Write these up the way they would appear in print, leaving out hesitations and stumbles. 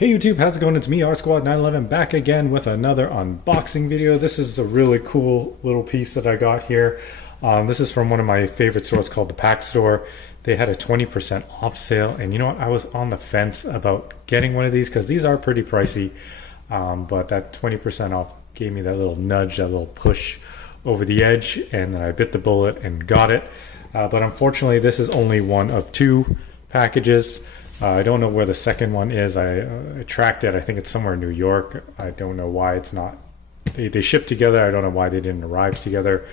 Hey YouTube, how's it going? It's me, RSquad911, back again with another unboxing video. This is a really cool little piece that I got here. This is from one of my favorite stores called the Pach Store. They had a 20% off sale, and you know what? I was on the fence about getting one of these because these are pretty pricey, but that 20% off gave me that little nudge, that little push over the edge, and then I bit the bullet and got it. But unfortunately, this is only one of two packages. I don't know where the second one is. I tracked it. I think it's somewhere in New York. I don't know why it's not. They ship together. I don't know why they didn't arrive together,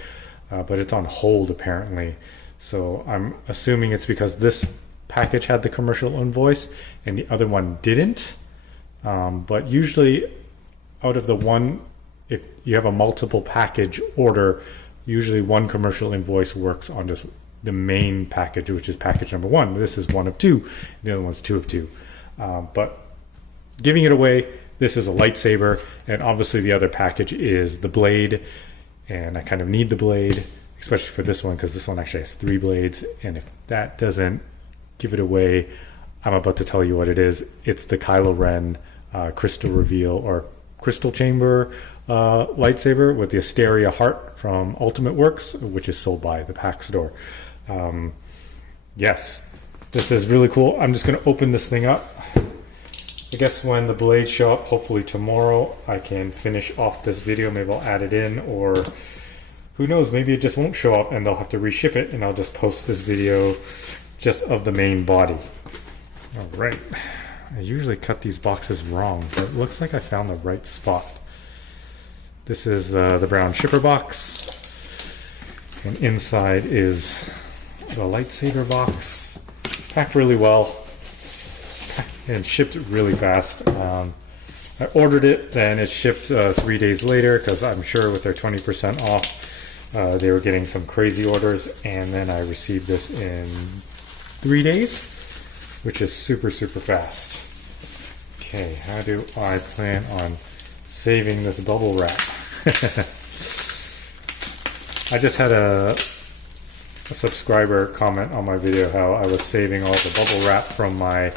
but it's on hold apparently. So I'm assuming it's because this package had the commercial invoice and the other one didn't. But usually out of the one, if you have a multiple package order, usually one commercial invoice works on just the main package, which is package number one. This is one of two, the other one's two of two. But giving it away, this is a lightsaber, and obviously the other package is the blade, and I kind of need the blade, especially for this one, because this one actually has 3 blades, and if that doesn't give it away, I'm about to tell you what it is. It's the Kylo Ren crystal reveal or crystal chamber lightsaber with the Asteria heart from Ultimate Works, which is sold by the Pach Store. Yes, this is really cool. I'm just going to open this thing up. I guess when the blades show up, hopefully tomorrow, I can finish off this video. Maybe I'll add it in, or who knows, maybe it just won't show up and they'll have to reship it, and I'll just post this video just of the main body. All right. I usually cut these boxes wrong, but it looks like I found the right spot. This is the brown shipper box, and inside is the lightsaber box, packed really well and shipped really fast. I ordered it, then it shipped 3 days later, because I'm sure with their 20% off they were getting some crazy orders, and then I received this in 3 days, which is super fast. Okay, how do I plan on saving this bubble wrap? I just had a subscriber comment on my video how I was saving all the bubble wrap from my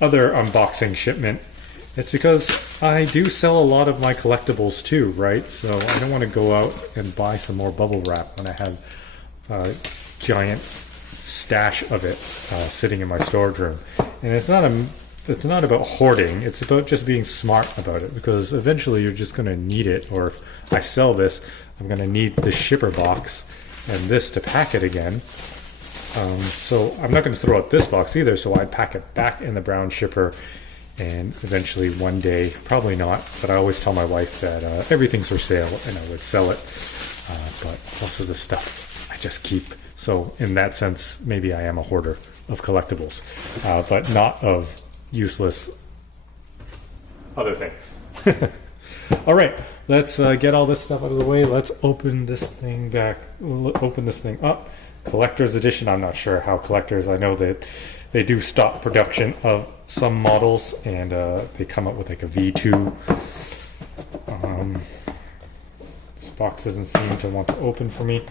other unboxing shipment. It's because I do sell a lot of my collectibles too, right? So I don't want to go out and buy some more bubble wrap when I have a giant stash of it sitting in my storage room. And it's not about hoarding, it's about just being smart about it, because eventually you're just going to need it, or if I sell this, I'm going to need the shipper box and this to pack it again. So I'm not going to throw out this box either, so I'd pack it back in the brown shipper, and eventually one day, probably not, but I always tell my wife that everything's for sale and I would sell it, but most of the stuff I just keep. So in that sense, maybe I am a hoarder of collectibles, but not of useless other things. All right, let's get all this stuff out of the way. Let's open this thing up. Collector's edition. I'm not sure how collectors, I know that they do stop production of some models, and they come up with like a V2. This box doesn't seem to want to open for me.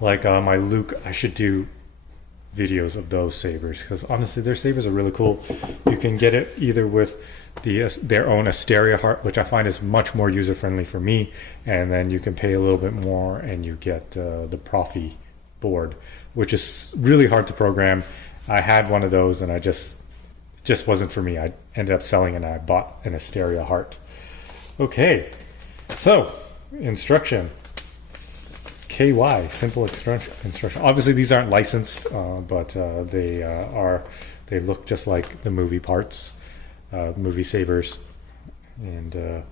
Like my Luke, I should do videos of those sabers, because honestly their sabers are really cool. You can get it either with their own Asteria heart, which I find is much more user friendly for me, and then you can pay a little bit more and you get the Profi board, which is really hard to program. I had one of those and I just wasn't for me. I ended up selling it and I bought an Asteria heart. Okay, so instruction. KY, simple instruction. Obviously these aren't licensed, but they look just like the movie parts, movie sabers, and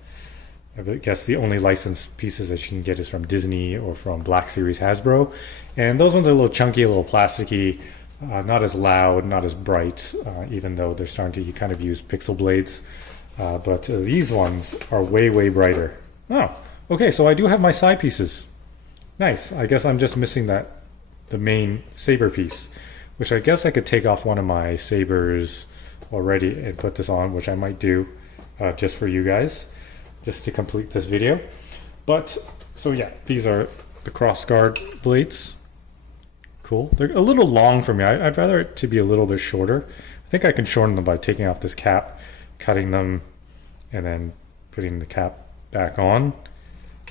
I guess the only licensed pieces that you can get is from Disney or from Black Series Hasbro, and those ones are a little chunky, a little plasticky, not as loud, not as bright, even though they're starting to kind of use pixel blades, but these ones are way brighter. Oh, okay, so I do have my side pieces. Nice. I guess I'm just missing the main saber piece, which I guess I could take off one of my sabers already and put this on, which I might do just for you guys, just to complete this video. But so yeah, these are the Crossguard blades. Cool. They're a little long for me. I'd rather it to be a little bit shorter. I think I can shorten them by taking off this cap, cutting them, and then putting the cap back on.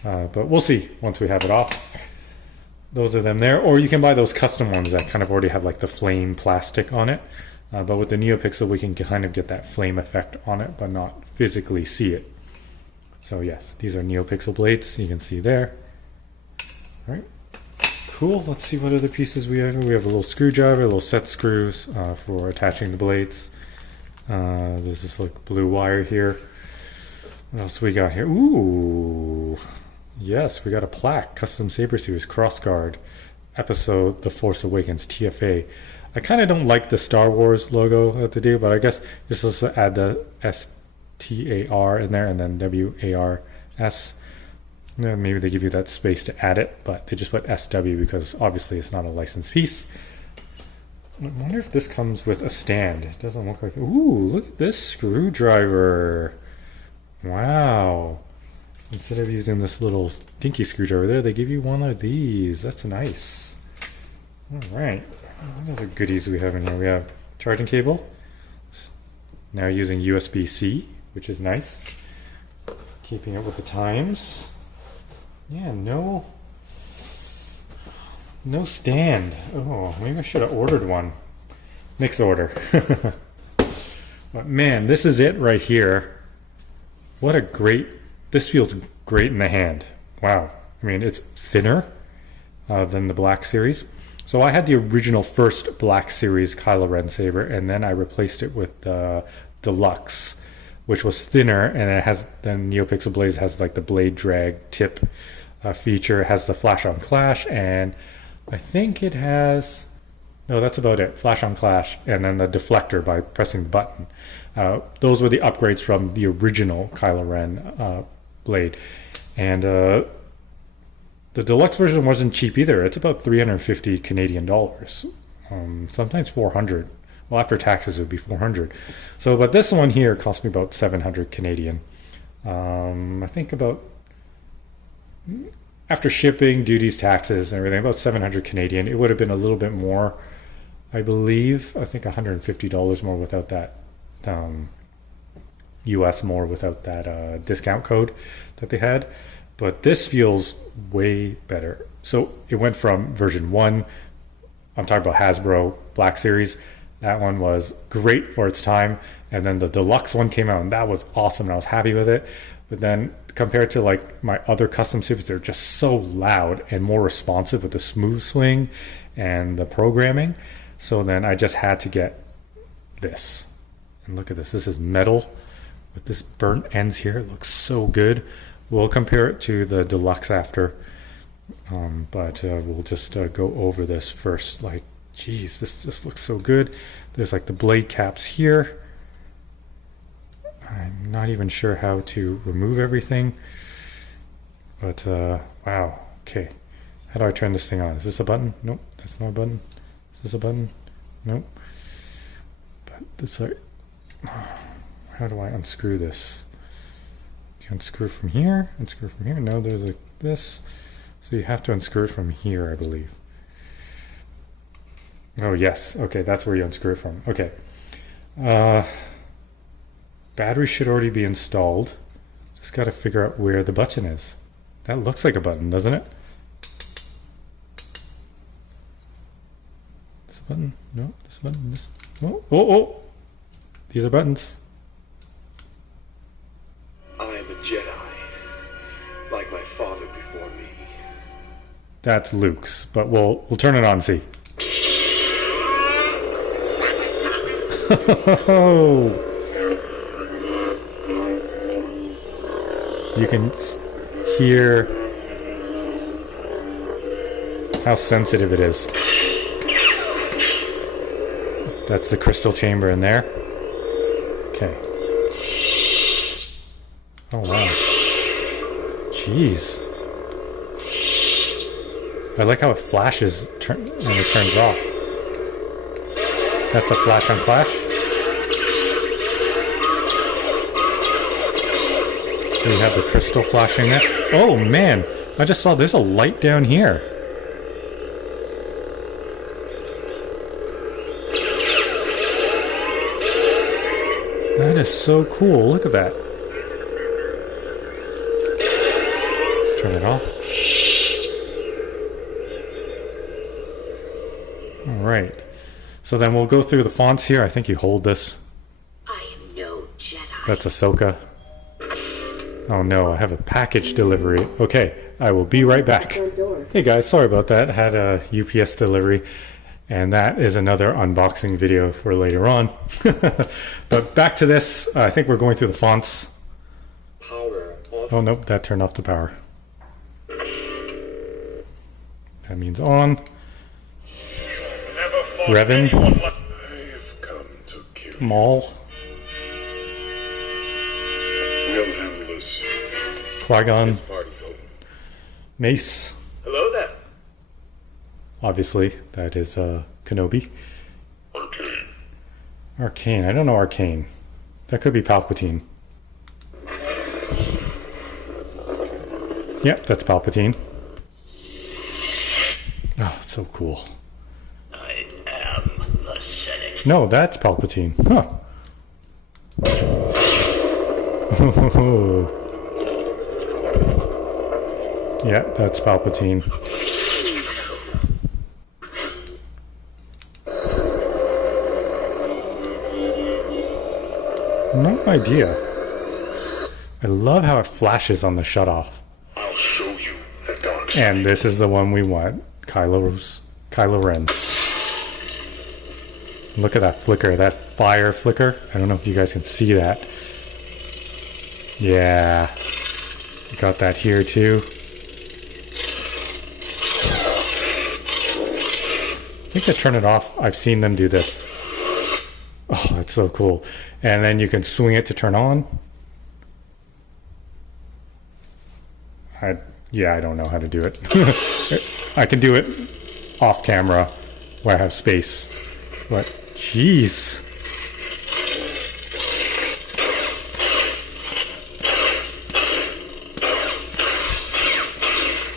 But we'll see once we have it off. Those are them there. Or you can buy those custom ones that kind of already have like the flame plastic on it. But with the Neopixel, we can kind of get that flame effect on it, but not physically see it. So yes, these are Neopixel blades. You can see there. All right. Cool. Let's see what other pieces we have. We have a little screwdriver, a little set screws for attaching the blades. There's this like blue wire here. What else we got here? Ooh, yes, we got a plaque, custom saber series, Crossguard, episode The Force Awakens TFA. I kind of don't like the Star Wars logo that they do, but I guess just let's add the STAR in there and then WARS. Maybe they give you that space to add it, but they just put SW because obviously it's not a licensed piece. I wonder if this comes with a stand. It doesn't look like it. Ooh, look at this screwdriver. Wow. Instead of using this little dinky screwdriver there, they give you one of these. That's nice. All right. What other goodies do we have in here? We have charging cable. Now using USB-C, which is nice. Keeping up with the times. Yeah, no stand. Oh, maybe I should have ordered one. Next order. But man, this is it right here. What a great, this feels great in the hand. Wow. I mean, it's thinner than the Black Series. So I had the original first Black Series Kylo Ren saber, and then I replaced it with the deluxe, which was thinner, and it has, then Neopixel Blades has like the blade drag tip feature. It has the flash on clash, and I think it has, no, that's about it. Flash on clash, and then the deflector by pressing the button. Those were the upgrades from the original Kylo Ren blade. And the deluxe version wasn't cheap either. It's about 350 Canadian dollars. Sometimes 400. Well, after taxes it would be 400. So, but this one here cost me about 700 Canadian. I think about, after shipping, duties, taxes, and everything, about 700 Canadian. It would have been a little bit more, I believe. I think $150 more without that, US more without that discount code that they had. But this feels way better. So it went from version 1, I'm talking about Hasbro Black Series. That one was great for its time. And then the deluxe one came out, and that was awesome, and I was happy with it. But then compared to like my other custom sabers, they're just so loud and more responsive with the smooth swing and the programming. So then I just had to get this. And look at this. This is metal with this burnt ends here. It looks so good. We'll compare it to the deluxe after, but we'll just go over this first. Like, geez, this just looks so good. There's like the blade caps here. I'm not even sure how to remove everything, but wow. Okay, how do I turn this thing on? Is this a button? Nope, that's not a button. Is this a button? Nope. But this, like, how do I unscrew this? You unscrew from here, unscrew from here. No, there's like this. So you have to unscrew it from here, I believe. Oh yes, okay, that's where you unscrew it from. Okay. Battery should already be installed. Just got to figure out where the button is. That looks like a button, doesn't it? This button? No, this button. This. Oh, oh, oh! These are buttons. I am a Jedi, like my father before me. That's Luke's, but we'll turn it on and see. You can hear how sensitive it is. That's the crystal chamber in there. Okay. Oh wow. Jeez. I like how it flashes when it turns off. That's a flash on clash. So you have the crystal flashing there. Oh man, I just saw there's a light down here. That is so cool. Look at that. Let's turn it off. All right. So then we'll go through the fonts here. I think you hold this. I am no Jedi. That's Ahsoka. Oh no, I have a package delivery. Okay, I will be right back. Hey guys, sorry about that. I had a UPS delivery, and that is another unboxing video for later on. But back to this. I think we're going through the fonts. Power off. Oh nope, that turned off the power. That means on. Revan. I've come to kill. Maul. Will Endless. Qui-Gon. Party folk. Mace. Hello there. Obviously, that is Kenobi. Arcane. Arcane. I don't know Arcane. That could be Palpatine. Yep, that's Palpatine. Oh, so cool. I am the Senate. No, that's Palpatine. Huh. Yeah, that's Palpatine. No idea. I love how it flashes on the shutoff. I'll show you the dark side. And this is the one we want. Kylo Ren. Look at that flicker, that fire flicker. I don't know if you guys can see that. Yeah. Got that here too. I think to turn it off, I've seen them do this. Oh, that's so cool. And then you can swing it to turn on. Yeah, I don't know how to do it. I can do it off camera where I have space. But, jeez.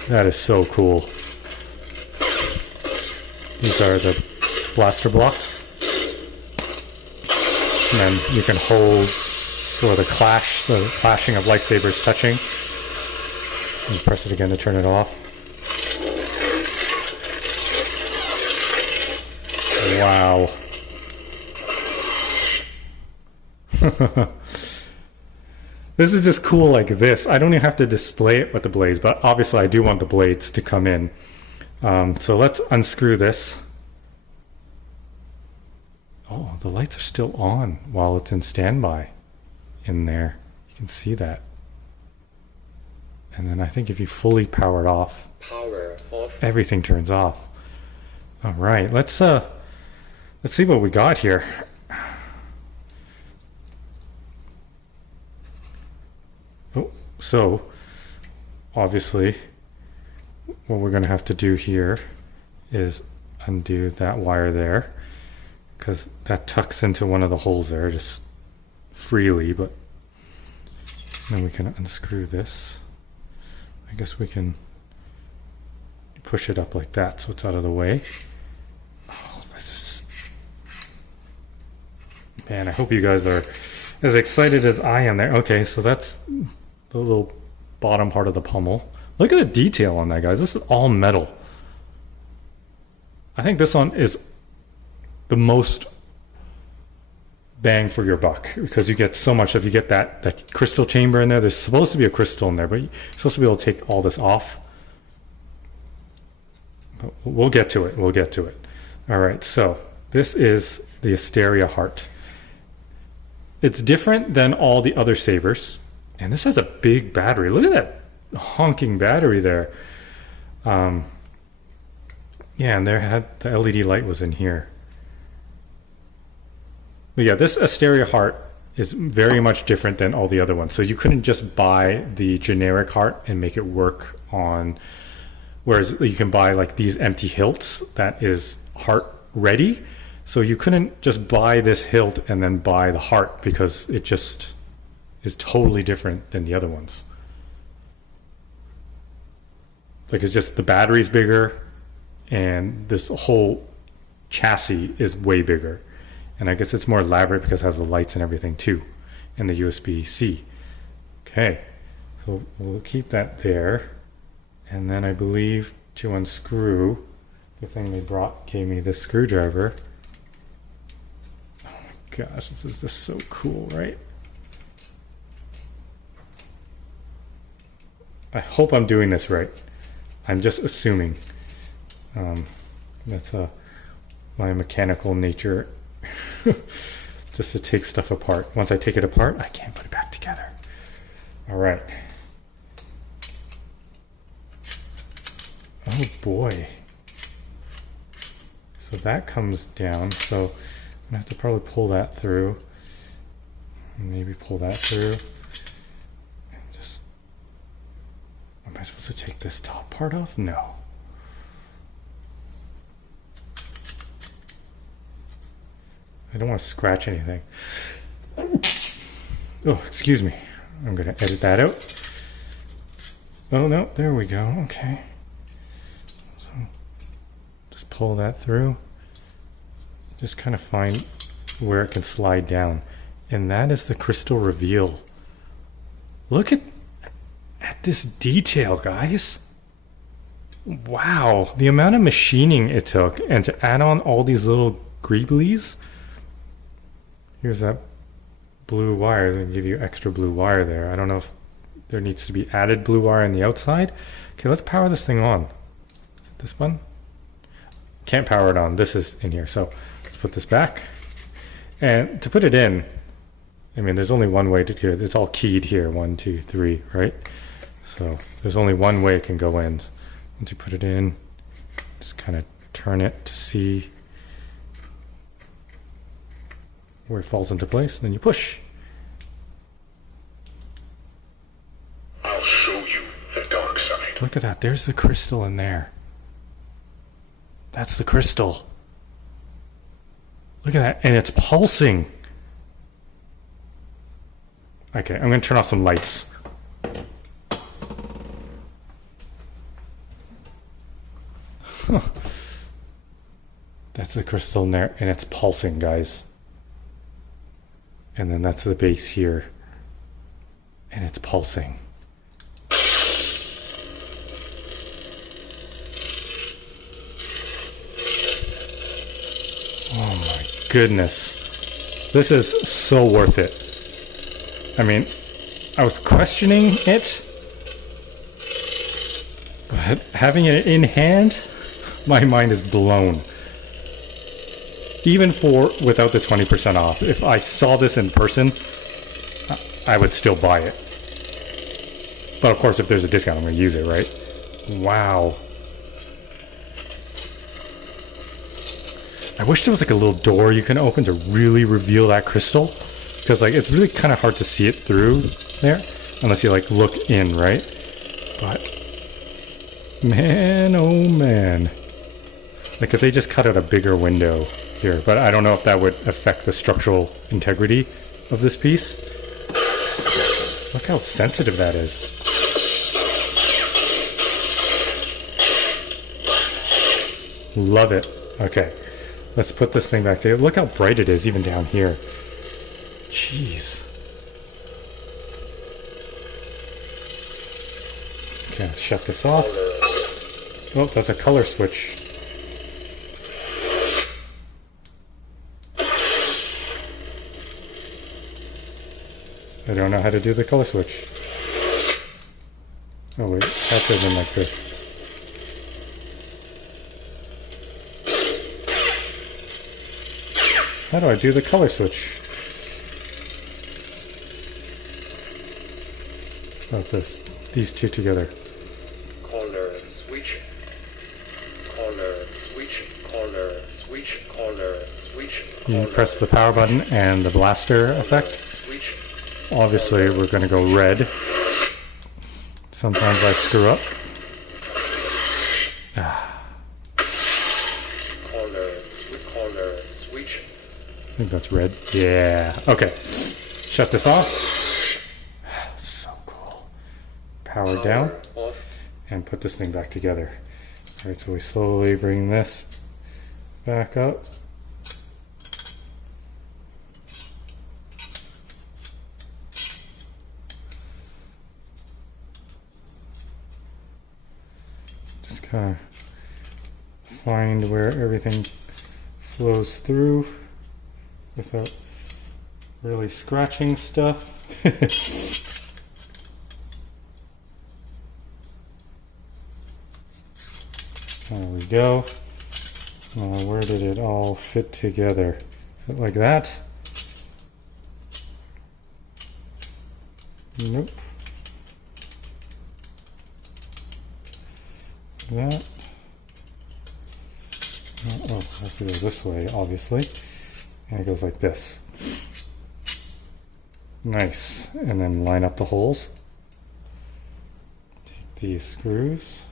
That is so cool. These are the blaster blocks. And then you can hold for the clashing of lightsabers touching. And press it again to turn it off. Wow. This is just cool like this. I don't even have to display it with the blades, but obviously I do want the blades to come in. So let's unscrew this. Oh, the lights are still on while it's in standby in there. You can see that. And then I think if you fully power it off, everything turns off. All right, let's see what we got here. Oh, so obviously what we're going to have to do here is undo that wire there, because that tucks into one of the holes there just freely, but then we can unscrew this. I guess we can push it up like that so it's out of the way. Oh, this is... Man, I hope you guys are as excited as I am there. Okay, so that's the little bottom part of the pommel. Look at the detail on that, guys. This is all metal. I think this one is the most bang for your buck, because you get so much. If you get that crystal chamber in there, there's supposed to be a crystal in there, but you're supposed to be able to take all this off. But we'll get to it. We'll get to it. All right, so this is the Asteria heart. It's different than all the other sabers, and this has a big battery. Look at that honking battery there. Yeah, and there had the LED light was in here. But yeah, this Asteria heart is very much different than all the other ones. So you couldn't just buy the generic heart and make it work on, whereas you can buy like these empty hilts that is heart ready. So you couldn't just buy this hilt and then buy the heart, because it just is totally different than the other ones. Like, it's just the battery's bigger and this whole chassis is way bigger. And I guess it's more elaborate because it has the lights and everything too, and the USB-C. Okay, so we'll keep that there. And then I believe to unscrew, the thing they brought gave me this screwdriver. Oh my gosh, this is just so cool, right? I hope I'm doing this right. I'm just assuming. That's my mechanical nature. Just to take stuff apart. Once I take it apart, I can't put it back together. All right. Oh boy. So that comes down. So I'm gonna have to probably pull that through. Maybe pull that through. And just, am I supposed to take this top part off? No. I don't want to scratch anything. Oh, excuse me. I'm going to edit that out. Oh, no. There we go. Okay. So just pull that through. Just kind of find where it can slide down. And that is the crystal reveal. Look at this detail, guys. Wow. The amount of machining it took, and to add on all these little greeblies. Here's that blue wire. They give you extra blue wire there. I don't know if there needs to be added blue wire on the outside. Okay, let's power this thing on. Is it this one? Can't power it on. This is in here. So let's put this back. And to put it in, I mean, there's only one way to do it. It's all keyed here. 1, 2, 3, right? So there's only one way it can go in. Once you put it in, just kind of turn it to see where it falls into place, then you push. I'll show you the dark side. Look at that, there's the crystal in there. That's the crystal. Look at that, and it's pulsing. Okay, I'm gonna turn off some lights. That's the crystal in there, and it's pulsing, guys. And then that's the base here. And it's pulsing. Oh my goodness. This is so worth it. I mean, I was questioning it, but having it in hand, my mind is blown. Even without the 20% off, if I saw this in person, I would still buy it. But of course, if there's a discount, I'm going to use it, right? Wow. I wish there was like a little door you can open to really reveal that crystal. Because like it's really kind of hard to see it through there, unless you like look in, right? But man, oh man. Like if they just cut out a bigger window here, but I don't know if that would affect the structural integrity of this piece. Look how sensitive that is. Love it. Okay, let's put this thing back together. Look how bright it is even down here. Jeez. Okay, let's shut this off. Oh, that's a color switch. I don't know how to do the color switch. Oh wait, that's it like this. How do I do the color switch? What's this? These two together. Color switch. Color switch. Color switch. Color switch. You press the power button and the blaster effect. Obviously, we're going to go red. Sometimes I screw up. Color switch. I think that's red. Yeah. Okay. Shut this off. So cool. Power down. And put this thing back together. Alright, so we slowly bring this back up. kind of find where everything flows through without really scratching stuff. There we go. Now, where did it all fit together? Is it like that? Nope. That. Oh, it has to go this way, obviously. And it goes like this. Nice. And then line up the holes. Take these screws.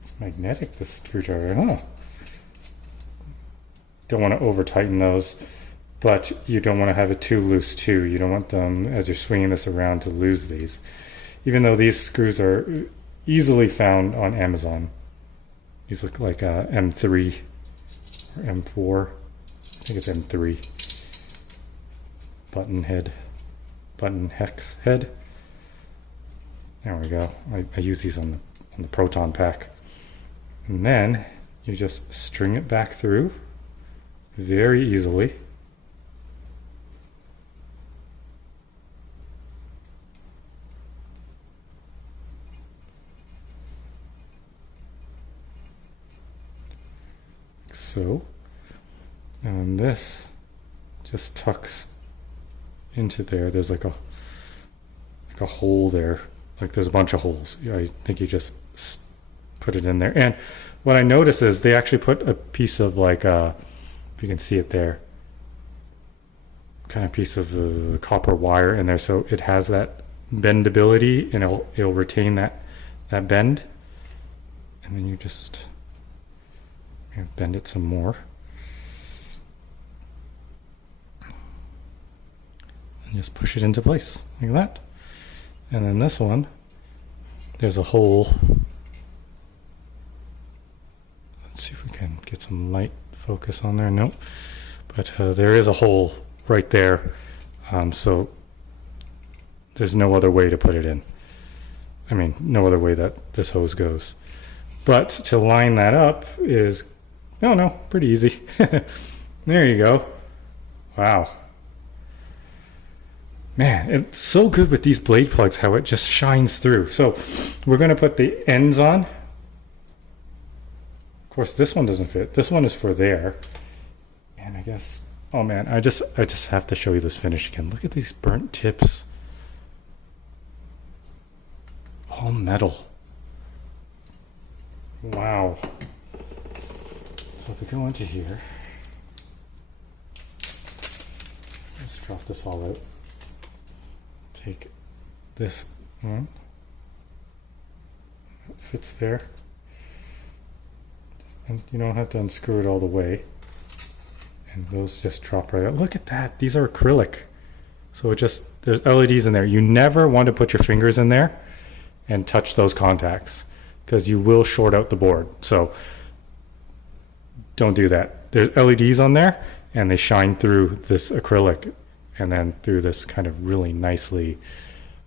It's magnetic, this screwdriver, huh? Don't want to over tighten those, but you don't want to have it too loose too. You don't want them, as you're swinging this around, to lose these. Even though these screws are easily found on Amazon. These look like M3 or M4. I think it's M3. Button hex head. There we go. I use these on the proton pack. And then you just string it back through very easily. So, and this just tucks into there. There's like a hole there. Like there's a bunch of holes. I think you just put it in there. And what I notice is they actually put a piece of like if you can see it there, kind of piece of copper wire in there, so it has that bendability, and it'll retain that bend. And then you just bend it some more. And just push it into place like that. And then this one, there's a hole. Let's see if we can get some light focus on there. Nope. But there is a hole right there. So there's no other way to put it in. I mean, no other way that this hose goes. But to line that up is, oh no, pretty easy. There you go. Wow. Man, it's so good with these blade plugs how it just shines through. So we're going to put the ends on. Of course, this one doesn't fit. This one is for there. And I guess, oh man, I just have to show you this finish again. Look at these burnt tips. All metal. Wow. So to go into here, let's drop this all out. Take this one. It fits there. And you don't have to unscrew it all the way. And those just drop right out. Look at that. These are acrylic. So it just, there's LEDs in there. You never want to put your fingers in there and touch those contacts, because you will short out the board. So don't do that. There's LEDs on there, and they shine through this acrylic and then through this kind of really nicely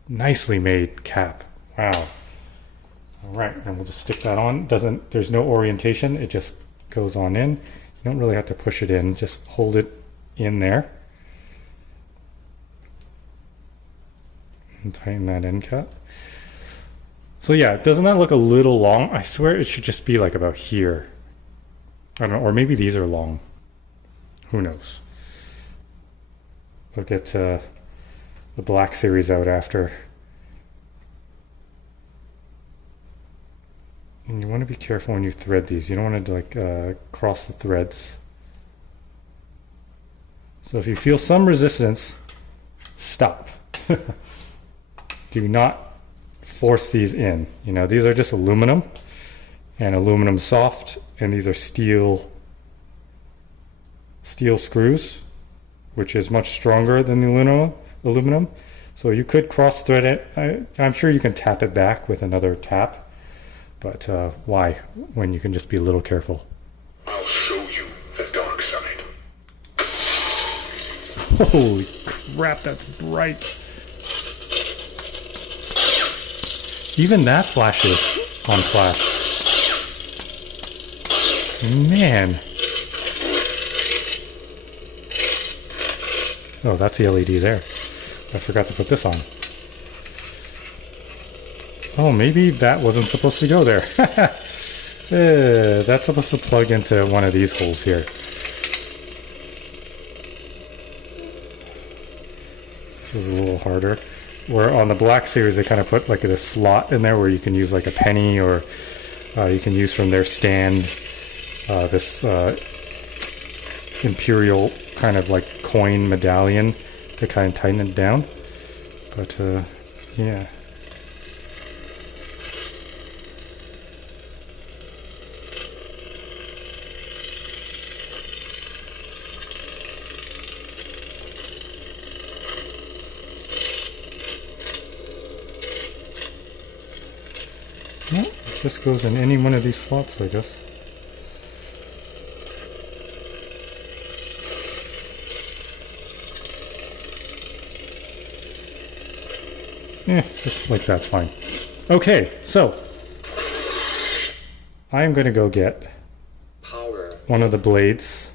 made cap. Wow. All right, then we'll just stick that on. There's no orientation. It just goes on in. You don't really have to push it in. Just hold it in there. And tighten that end cap. So yeah, doesn't that look a little long? I swear it should just be like about here. I don't know, or maybe these are long. Who knows? We'll get the black series out after. And you want to be careful when you thread these. You don't want to like cross the threads. So if you feel some resistance, stop. Do not force these in. You know, these are just aluminum, and aluminum soft, and these are steel screws, which is much stronger than the aluminum. So you could cross thread it. I'm sure you can tap it back with another tap, but why when you can just be a little careful? I'll show you the dark side. Holy crap, that's bright. Even that flashes on flash. Man. Oh, that's the LED there. I forgot to put this on. Oh, maybe that wasn't supposed to go there. That's supposed to plug into one of these holes here. This is a little harder. Where on the Black Series, they kind of put like a slot in there where you can use like a penny, or you can use from their stand this Imperial kind of like coin medallion to kind of tighten it down. But yeah. No, it just goes in any one of these slots, I guess. Yeah, just like that's fine. Okay, so I'm going to go get one of the blades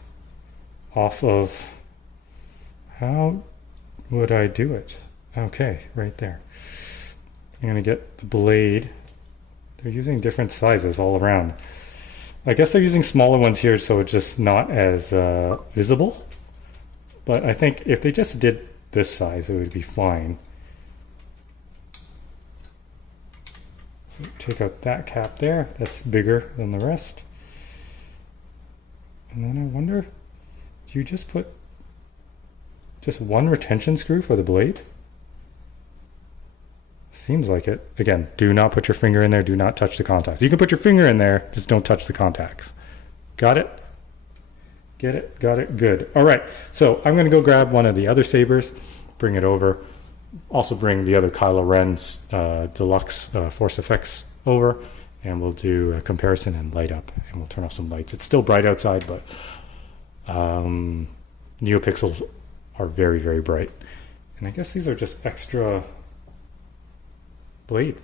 off of... How would I do it? Okay, right there. I'm going to get the blade. They're using different sizes all around. I guess they're using smaller ones here so it's just not as visible. But I think if they just did this size, it would be fine. So take out that cap there. That's bigger than the rest. And then I wonder, do you just put just one retention screw for the blade? Seems like it. Again, do not put your finger in there. Do not touch the contacts. You can put your finger in there, just don't touch the contacts. Got it? Get it? Got it? Good. All right. So I'm going to go grab one of the other sabers, bring it over. Also bring the other Kylo Ren's deluxe Force Effects over, and we'll do a comparison and light up, and we'll turn off some lights. It's still bright outside, but Neopixels are very, very bright. And I guess these are just extra blade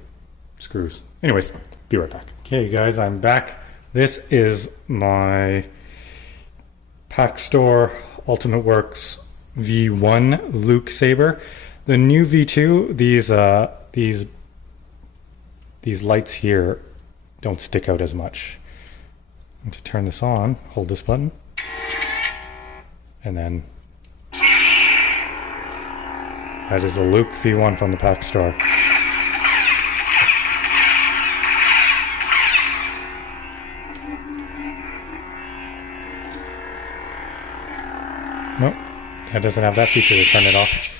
screws. Anyways, be right back. Okay guys, I'm back. This is my Pach Store Ultimate Works V1 Luke saber. The new V2, these lights here don't stick out as much. And to turn this on, hold this button, and then that is a Luke V1 from the Pach Store. Nope, that doesn't have that feature to turn it off.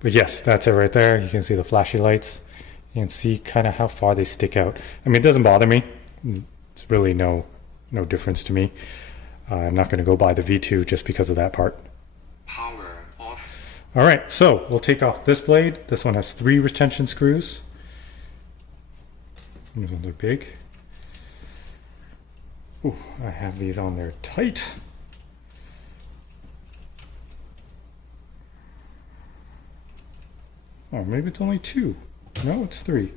But yes, that's it right there. You can see the flashy lights. You can see kind of how far they stick out. I mean, it doesn't bother me. It's really no difference to me. I'm not going to go buy the V2 just because of that part. Power off. All right, so we'll take off this blade. This one has 3 retention screws. These ones are big. Ooh, I have these on there tight. Oh, maybe it's only 2. No, it's 3.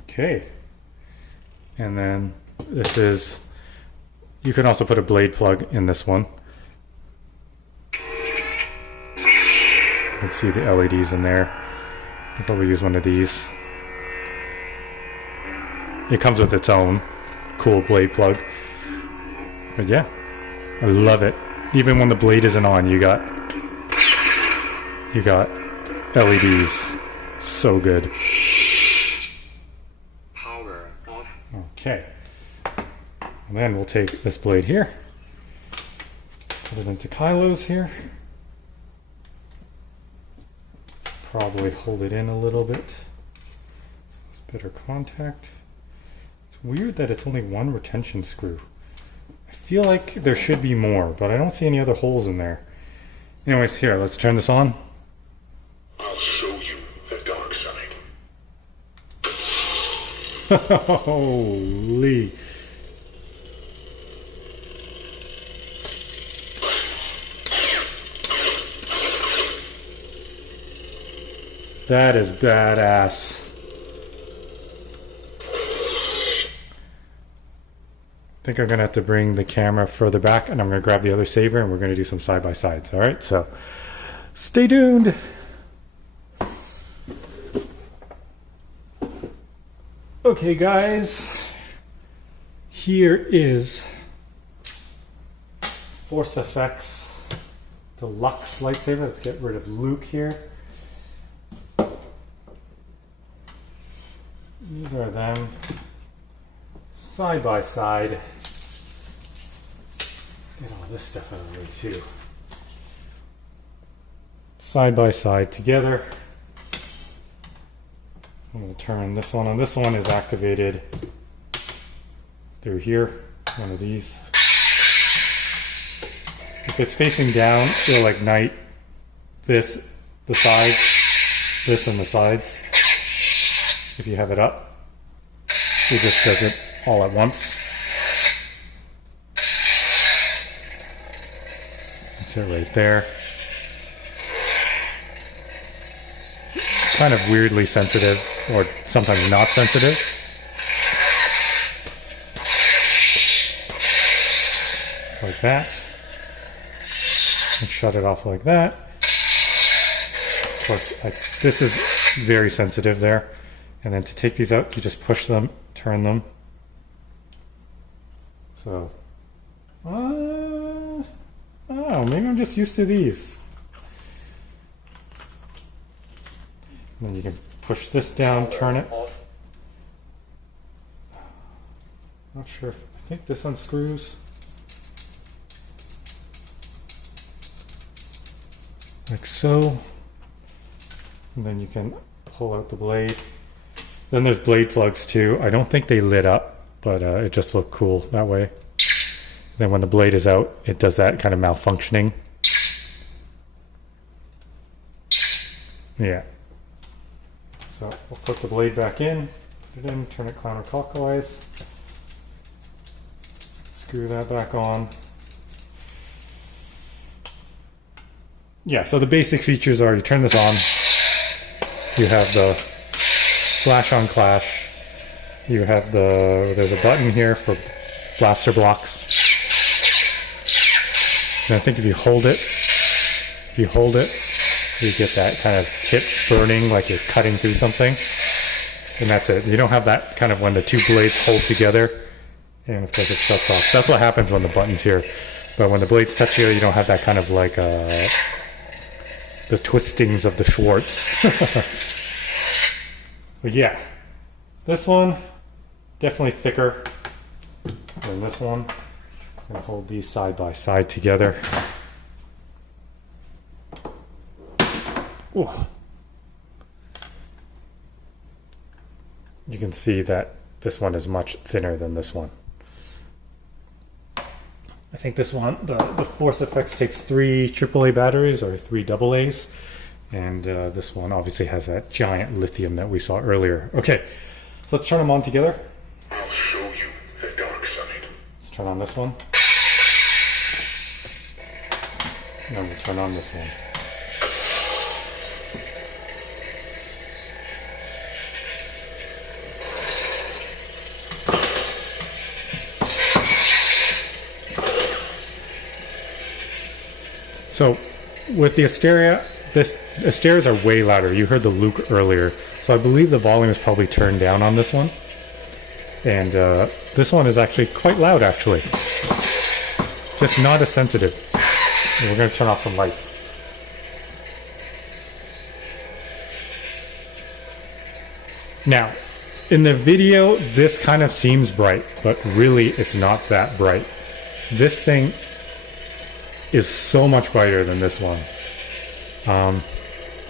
Okay. And then this is, you can also put a blade plug in this one. You can see the LEDs in there. I'll probably use one of these. It comes with its own cool blade plug. But yeah, I love it. Even when the blade isn't on, you got LEDs. So good. Power off. Okay. And then we'll take this blade here, put it into Kylo's here. Probably hold it in a little bit. So it's better contact. It's weird that it's only 1 retention screw. I feel like there should be more, but I don't see any other holes in there. Anyways, here, let's turn this on. I'll show you the dark side. Holy. That is badass. I think I'm going to have to bring the camera further back, and I'm going to grab the other saber, and we're going to do some side-by-sides. All right, so stay tuned. Okay, guys. Here is Force FX Deluxe Lightsaber. Let's get rid of Luke here. These are them. Side by side. Let's get all this stuff out of the way too. Side by side together. I'm going to turn this one on. This one is activated through here. One of these. If it's facing down, it'll ignite this, the sides, this and the sides. If you have it up, it just does it all at once. That's it right there. It's kind of weirdly sensitive, or sometimes not sensitive. Just like that. And shut it off like that. Of course, this is very sensitive there. And then to take these out, you just push them, turn them. So, oh, maybe I'm just used to these. And then you can push this down, turn it. Not sure if, I think this unscrews. Like so. And then you can pull out the blade. Then there's blade plugs too. I don't think they lit up, but it just looked cool that way. Then when the blade is out, it does that kind of malfunctioning. Yeah. So we'll put the blade back in, put it in, turn it counterclockwise. Screw that back on. Yeah, so the basic features are you turn this on, you have the flash on clash, you have there's a button here for blaster blocks. And I think if you hold it, you get that kind of tip burning like you're cutting through something. And that's it. You don't have that kind of when the two blades hold together. And of course it shuts off. That's what happens when the button's here. But when the blades touch here, you don't have that kind of like the twistings of the Schwartz. But yeah, this one definitely thicker than this one. I'm gonna hold these side by side together. Ooh. You can see that this one is much thinner than this one. I think this one, the Force FX takes 3 AAA batteries or 3 AA's, and this one obviously has that giant lithium that we saw earlier. Okay, so let's turn them on together. I'll show you the dark side. Let's turn on this one. And then we'll turn on this one. So with the Asteria, Asterias are way louder. You heard the Luke earlier. So I believe the volume is probably turned down on this one. And this one is actually quite loud, actually. Just not as sensitive. And we're going to turn off some lights. Now, in the video, this kind of seems bright, but really it's not that bright. This thing is so much brighter than this one. You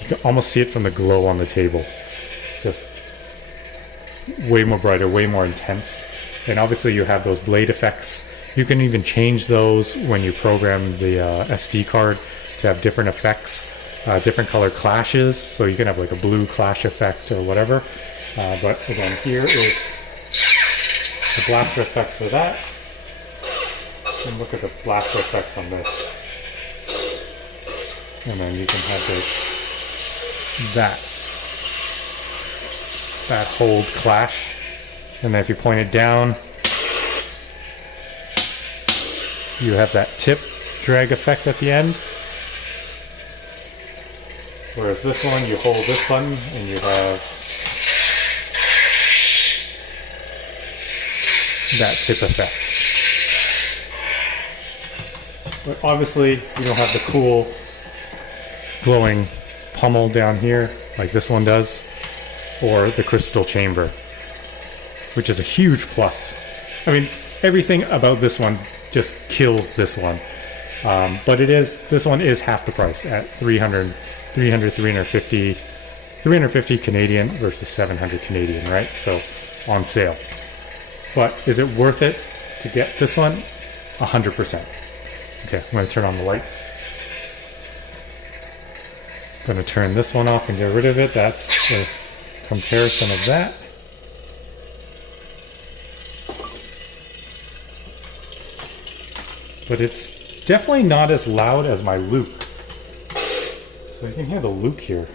can almost see it from the glow on the table. Just way more brighter, way more intense. And obviously you have those blade effects. You can even change those when you program the SD card to have different effects, different color clashes. So you can have like a blue clash effect or whatever. But again, here is the blaster effects for that. And look at the blaster effects on this. And then you can have that. that hold clash. And then if you point it down, you have that tip drag effect at the end. Whereas this one, you hold this button and you have that tip effect. But obviously, you don't have the cool glowing pommel down here like this one does, or the crystal chamber, which is a huge plus. I mean, everything about this one just kills this one. But this one is half the price at 350 Canadian versus 700 Canadian, right? So on sale. But is it worth it to get this one? 100%. Okay, I'm going to turn on the lights. I'm going to turn this one off and get rid of it. That's the comparison of that. But it's definitely not as loud as my Luke. So you can hear the Luke here.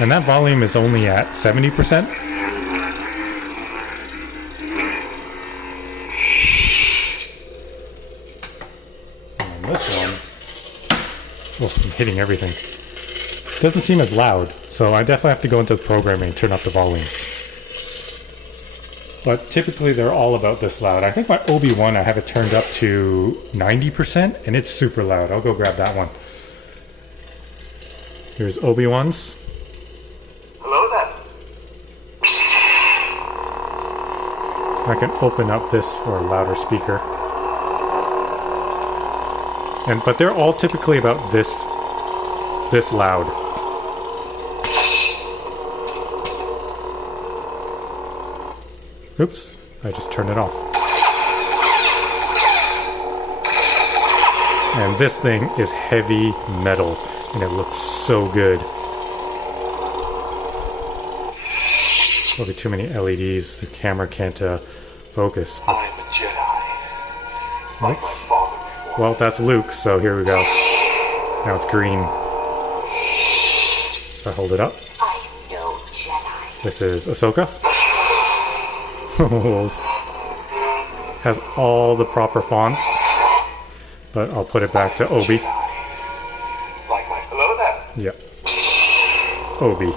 And that volume is only at 70%. And this one, oh, I'm hitting everything. Doesn't seem as loud, so I definitely have to go into the programming and turn up the volume. But typically they're all about this loud. I think my Obi-Wan, I have it turned up to 90% and it's super loud. I'll go grab that one. Here's Obi-Wan's. Hello there. I can open up this for a louder speaker. But they're all typically about this loud. Oops, I just turned it off. And this thing is heavy metal, and it looks so good. Probably too many LEDs, the camera can't focus. I'm a Jedi. Like my father before. Well, that's Luke, so here we go. Now it's green. If I hold it up. I am no Jedi. This is Ahsoka. Has all the proper fonts, but I'll put it back to Obi. Like my hello there. Yeah. Obi.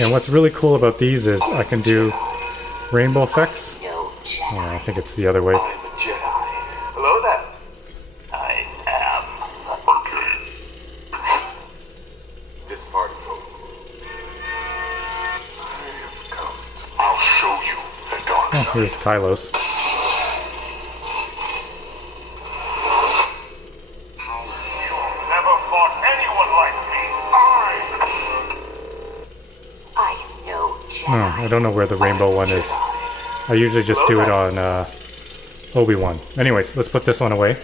And what's really cool about these is I can do rainbow effects. No Jedi. Oh, I think it's the other way. I'm a Jedi. Hello there. I am. Okay. This part is over. I have come. I'll show you the dark Oh, side. here's Kylo's. You've never fought anyone like me. I am no Jedi. Oh, I don't know where the rainbow one is. I usually just do it on Obi-Wan. Anyways, let's put this one away.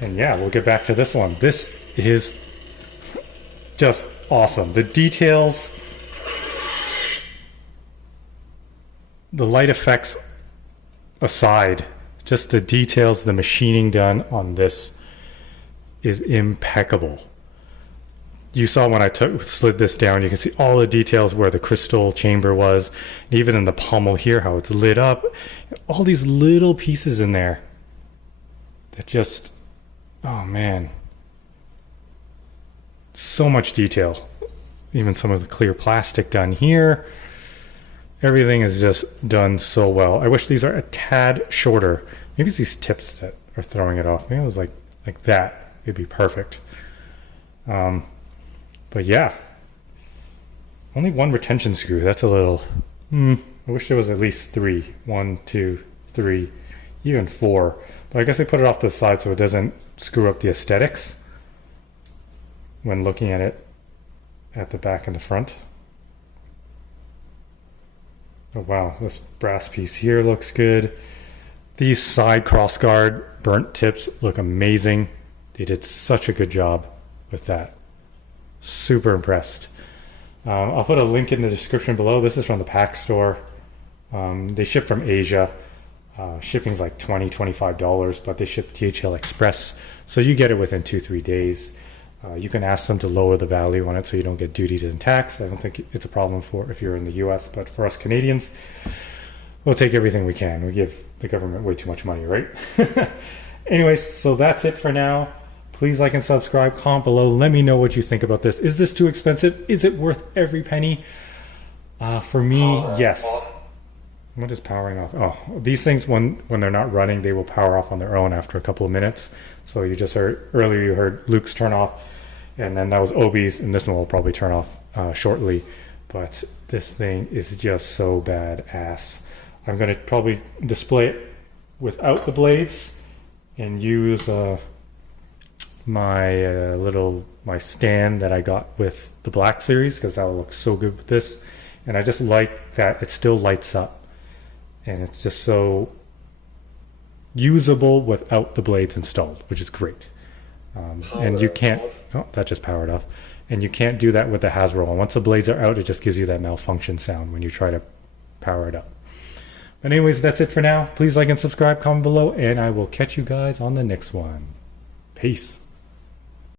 And yeah, we'll get back to this one. This is just awesome. The details, the light effects aside, just the details, the machining done on this is impeccable. You saw when I slid this down, you can see all the details where the crystal chamber was, and even in the pommel here, how it's lit up. All these little pieces in there that just, oh man, so much detail. Even some of the clear plastic done here. Everything is just done so well. I wish these are a tad shorter. Maybe it's these tips that are throwing it off. Maybe it was like that. It'd be perfect. But yeah, only one retention screw. That's a little, I wish there was at least 3. 1, 2, 3, even 4. But I guess I put it off to the side so it doesn't screw up the aesthetics when looking at it at the back and the front. Oh wow, this brass piece here looks good. These side crossguard burnt tips look amazing. They did such a good job with that. Super impressed. I'll put a link in the description below. This is from the Pach Store. They ship from Asia. Shipping's like $25, but they ship DHL Express, so you get it within 2-3 days. You can ask them to lower the value on it so you don't get duties and tax. I don't think it's a problem for if you're in the US, but for us Canadians, we'll take everything we can. We give the government way too much money, right? Anyways, so that's it for now. Please like and subscribe, comment below. Let me know what you think about this. Is this too expensive? Is it worth every penny? For me, yes. What is powering off? Oh, these things, when they're not running, they will power off on their own after a couple of minutes. So you just heard, earlier you heard Luke's turn off, and then that was Obi's, and this one will probably turn off shortly. But this thing is just so badass. I'm going to probably display it without the blades and use my stand that I got with the Black Series, because that will look so good with this. And I just like that it still lights up, and it's just so usable without the blades installed, which is great. And you can't, oh, that just powered off. And you can't do that with the Hasbro one. Once the blades are out, it just gives you that malfunction sound when you try to power it up. But anyways, that's it for now. Please like and subscribe, comment below, and I will catch you guys on the next one. Peace.